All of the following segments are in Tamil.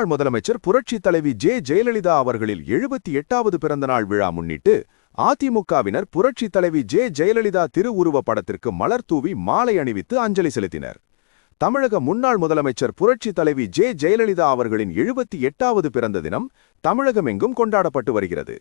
முன்னாள் முதலமைச்சர் புரட்சித் தலைவி ஜெயலலிதா அவர்களில் 78வது பிறந்தநாள் விழா முன்னிட்டு அதிமுகவினர் புரட்சித் தலைவி ஜெயலலிதா திருவுருவ படத்திற்கு மலர் தூவி மாலை அணிவித்து அஞ்சலி செலுத்தினர். தமிழக முன்னாள் முதலமைச்சர் புரட்சித் தலைவி ஜெயலலிதா அவர்களின் 78வது பிறந்த தினம் தமிழகமெங்கும் கொண்டாடப்பட்டு வருகிறது.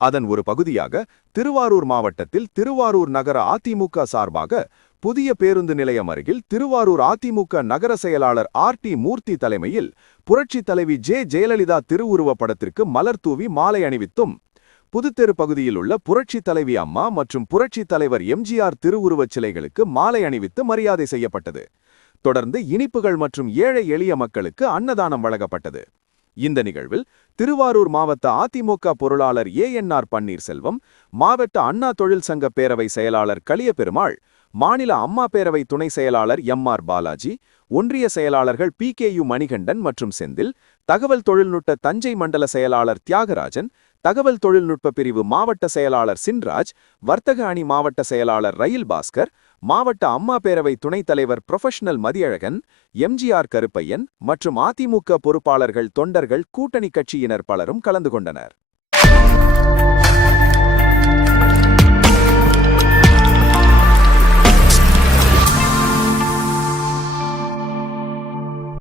அதன் ஒரு பகுதியாக திருவாரூர் மாவட்டத்தில் திருவாரூர் நகர அதிமுக சார்பாக புதிய பேருந்து நிலையம் அருகில் திருவாரூர் அதிமுக நகர செயலாளர் டி மூர்த்தி தலைமையில் புரட்சித் தலைவி ஜெயலலிதா திருவுருவ படத்திற்கு மலர் தூவி மாலை அணிவித்தும், புதுத்தெரு பகுதியில் உள்ள புரட்சித் தலைவி அம்மா மற்றும் புரட்சித் தலைவர் எம்ஜிஆர் திருவுருவச் சிலைகளுக்கு மாலை அணிவித்து மரியாதை செய்யப்பட்டது. தொடர்ந்து இனிப்புகள் மற்றும் ஏழை எளிய மக்களுக்கு அன்னதானம் வழங்கப்பட்டது. இந்த நிகழ்வில் திருவாரூர் மாவட்ட அதிமுக பொருளாளர் ANR பன்னீர்செல்வம், மாவட்ட அண்ணா தொழில் சங்க பேரவை செயலாளர் களியபெருமாள், மாநில அம்மா பேரவை துணை செயலாளர் MR பாலாஜி, ஒன்றிய செயலாளர்கள் PKU மணிகண்டன் மற்றும் செந்தில், தகவல் தொழில்நுட்ப தஞ்சை மண்டல செயலாளர் தியாகராஜன், தகவல் தொழில்நுட்ப பிரிவு மாவட்ட செயலாளர் சின்ராஜ், வர்த்தக அணி மாவட்ட செயலாளர் ரயில் பாஸ்கர், மாவட்ட அம்மா பேரவை துணைத் தலைவர் புரொஃபஷனல் மதியழகன், MGR கருப்பையன் மற்றும் அதிமுக பொறுப்பாளர்கள், தொண்டர்கள், கூட்டணி கட்சியினர் பலரும் கலந்து கொண்டனர்.